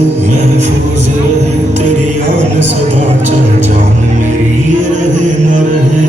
महफूज रहे तेरी आन सदा, चाहे जान मेरी ये रहे न रहे।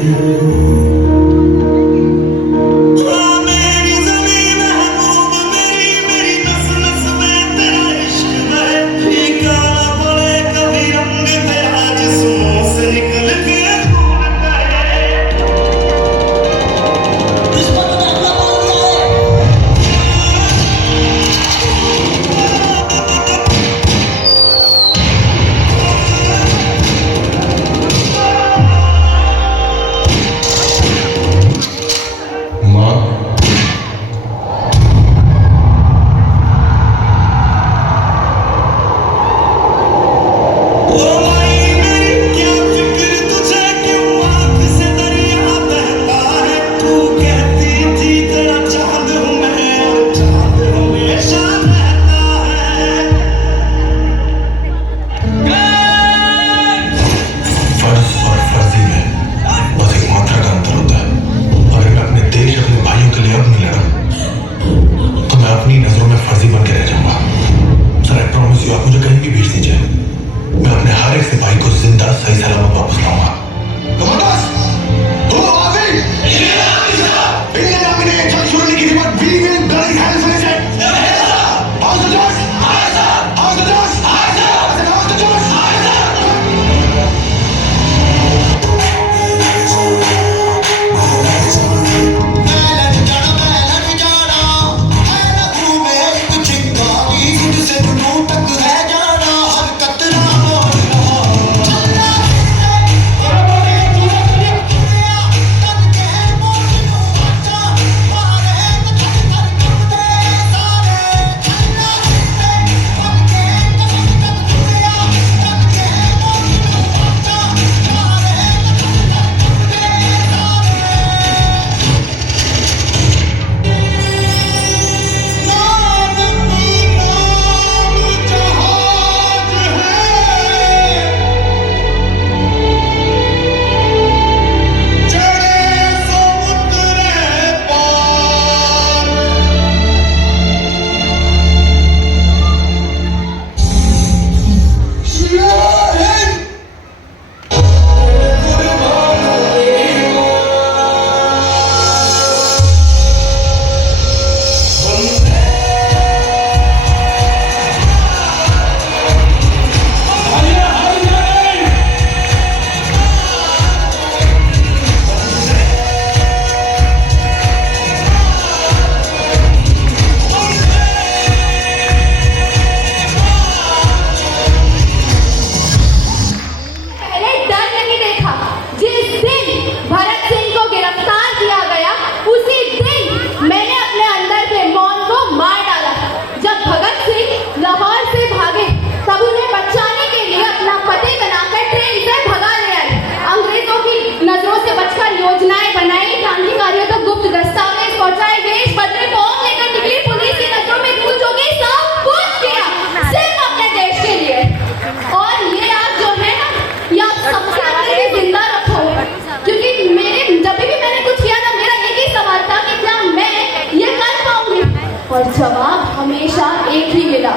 और जवाब हमेशा एक ही मिला,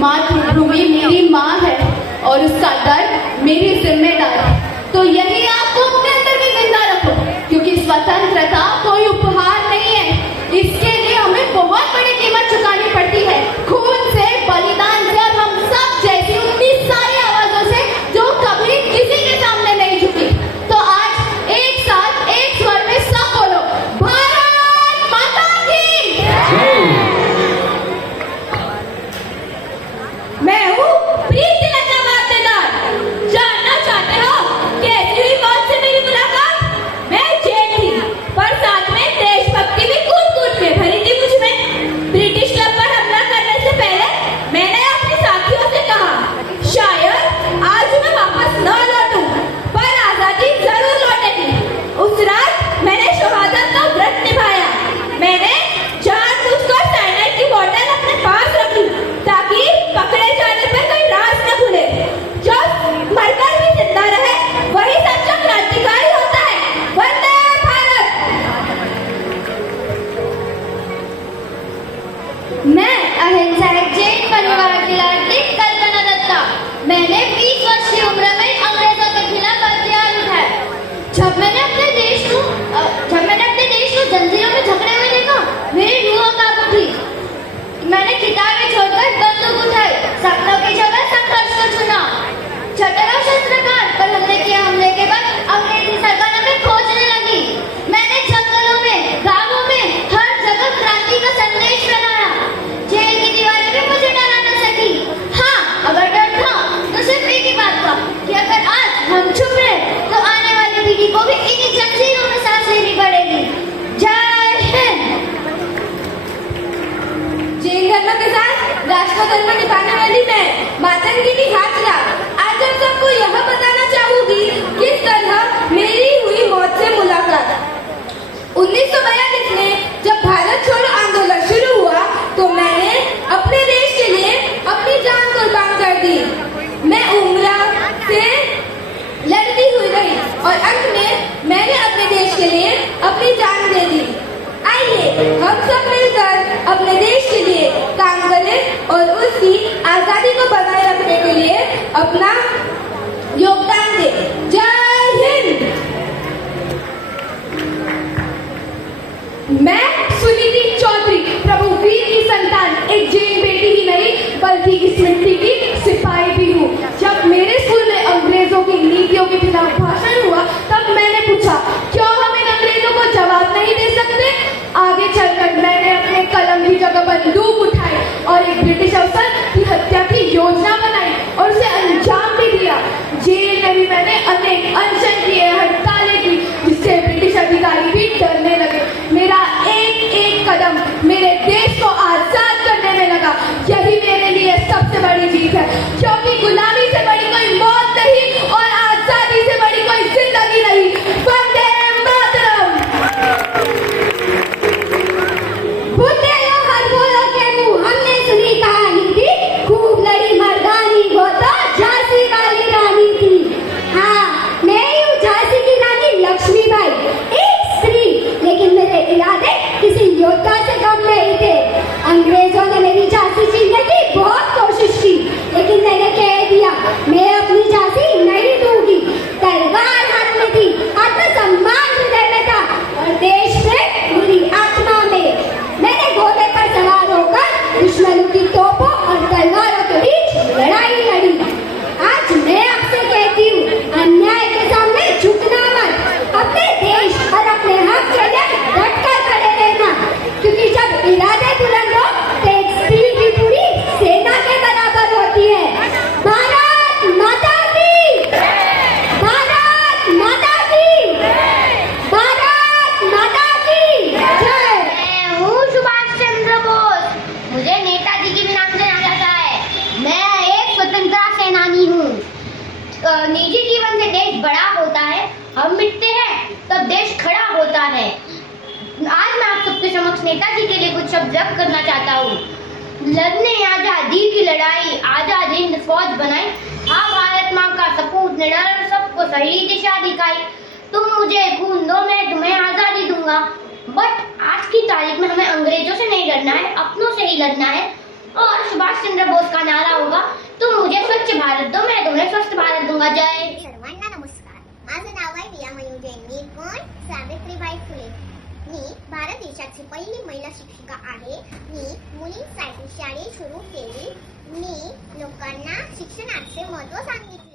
मातृभूमि मेरी माँ है और उसका दर्द मेरी जिम्मेदारी है। तो यही आपको अपने अंदर भी जिंदा रखो, क्योंकि स्वतंत्रता कोई उपहार नहीं है। इसके लिए हमें बहुत बड़ी कीमत चुकानी पड़ती है, खून से, बलिदान से और हम सब जैसी उतनी सारी आवाजों से जो कभी किसी के सामने नहीं झुकी। तो आज एक साथ एक स्वर में सब बोलो, भारत माता की। मैं हूँ प्रीति लता वाद्यदार। जानना चाहते हो कैसी हुई मौत से मेरी मुलाकात? मैं जेल थी, पर साथ में देशभक्ति भी कूट-कूट के भरी थी मुझ में। ब्रिटिश क्लब पर हमला करने से पहले मैंने अपने साथियों से कहा, शायद आज मैं वापस न लौटूं, पर आजादी जरूर लौटेगी। उस रात मैंने शहादत का व्रत निभाया। मैंने जानबूझकर साइनाइड की बोतल अपने पास रखी ताकि पकड़े जाने पर कोई राज न खुले। जो मरकर भी जिंदा रहे वही सच्चा क्रांतिकारी होता है। वंदे भारत। मैं अहिंसा जैन परिवार की लाडली कल्पना मैंने 20 वर्ष की उम्र में अंग्रेजों के खिलाफ हथियार उठाए। जब मैंने अपने देश को जंजीरों में जकड़े हुए देखा, मेरी रूह कांप उठी। मैंने किताबें छोड़कर बंदूक उठाई, सपनों की जगह संघर्ष को चुना। चटरा शस्त्रकार पर हमले के बाद अंग्रेजी सरकार हमें खोजने लगी। मैंने जंगलों में, गांवों में, हर जगह क्रांति का संदेश फैलाया। जेल की दीवारें भी मुझे डरा न सकी। हाँ, अगर डर था तो सिर्फ एक ही बात था कि अगर आज हम चुप रहे तो आने वाली पीढ़ी को भी इन्हीं जंजीरों में सांस लेनी पड़ेगी। जय हिंद। जैन धर्म के साथ राष्ट्र धर्म निभाने वाली मैं मातंगिनी हाजरा आज हम सबको यह बताना चाहूंगी किस तरह मेरी हुई मौत से मुलाकात। 1942 में जब भारत छोड़ो आंदोलन शुरू हुआ तो मैंने अपने देश के लिए अपनी जान कुर्बान कर दी। मैं उम्रा से लड़ती हुई रही और अंत में मैंने अपने देश के लिए अपनी जान दे दी। आइए हम सब मिलकर अपने देश के लिए काम करें और उसकी आजादी को बनाए रखने के लिए अपना योगदान दें। जय हिंद। मैं सुनीति चौधरी, प्रभु वीर की संतान, एक जैन बेटी ही नहीं बल्कि इस मिट्टी की सिपाही भी हूँ। जब मेरे स्कूल में अंग्रेजों की नीतियों के खिलाफ भाषण हुआ तब मैंने पूछा, क्यों हम इन अंग्रेजों को जवाब नहीं दे सकते? आगे चलकर मैंने अपने कलम की जगह बंदूक उठाई और एक ब्रिटिश अफसर की हत्या की योजना बनाई और उसे अंजाम भी दिया। जेल में भी मैंने अनेक अनशन किए, हड़तालें की, जिससे ब्रिटिश अधिकारी भी डरने लगे। मेरा एक एक कदम मेरे देश को आजाद करने में लगा। यही मेरे लिए सबसे बड़ी जीत है, क्योंकि गुलामी से बड़ी कोई मौत नहीं और आजादी से बड़ी कोई जिंदगी नहीं। वंदे मातरम। भूते लो हर बोलो के मुंह, हमने सुनी कहानी थी, खूब लड़ी मर्दानी वो तो झांसी वाली रानी थी। हाँ, मैं ही हूँ झांसी की रानी लक्ष्मीबाई, एक स्त्री, लेकिन मेरे इरादे किसी योद्धा से कम नहीं थे। अंग्रेजों ने मेरी झांसी छीनने की बहुत कोशिश की, लेकिन मैंने कह दिया मैं अपनी झांसी नहीं दूंगी। तलवार हाथ में थी, आत्मसम्मान हृदय में था और देश में मेरी आत्मा में। मैंने घोड़े पर सवार होकर दुश्मनों की तोपों और तलवारों के बीच लड़ाई लड़ी। आज मैं आपसे कहती हूँ, अन्याय के सामने झुकना मत, अपने देश और अपने हक के लिए डटकर खड़े रहना, क्योंकि जब इरादे बुलंद हो तो एक स्त्री की पूरी सेना के बराबर होती है। भारत माता की, भारत माता की, भारत माता की जय। मैं हूँ सुभाष चंद्र बोस, मुझे नेताजी के भी नाम से जाना जाता है। मैं एक स्वतंत्रता सेनानी हूँ। निजी जीवन से देश बड़ा होता है, हम मिटते हैं तब देश खड़ा होता है। आज मैं आप सबके समक्ष नेताजी के लिए कुछ शब्द व्यक्त करना चाहता हूँ। लड़ने आजादी की लड़ाई, आजाद हिंद फौज बनाई, हाँ भारत माँ का सपूत निडर, सबको सही दिशा दिखाई। तुम मुझे खून दो, मैं तुम्हें आजादी दूंगा। बट आज की तारीख में हमें अंग्रेजों से नहीं लड़ना है, अपनों से ही लड़ना है। और सुभाष चंद्र बोस का नारा होगा, तुम मुझे स्वच्छ भारत दो, मैं तुम्हें स्वस्थ भारत दूंगा। जय। सर्वांना नमस्कार. माझं नाव आहे रिया मयूर जैन. मी कोण? सावित्रीबाई फुले. मी भारत देशाची पहिली महिला शिक्षिका आहे. मी मुलींसाठी शाळा सुरू केली. मी लोकांना शिक्षणाचे महत्त्व सांगितले.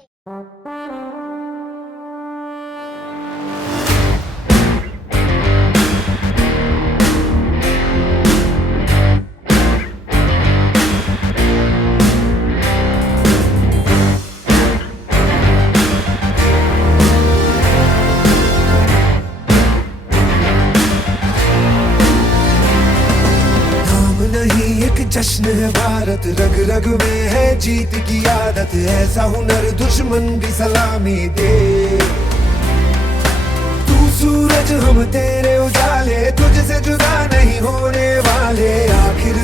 जश्न है भारत, रग रग में है जीत की आदत, ऐसा हुनर दुश्मन भी सलामी दे। तू सूरज हम तेरे उजाले, तुझसे जुदा नहीं होने वाले आखिर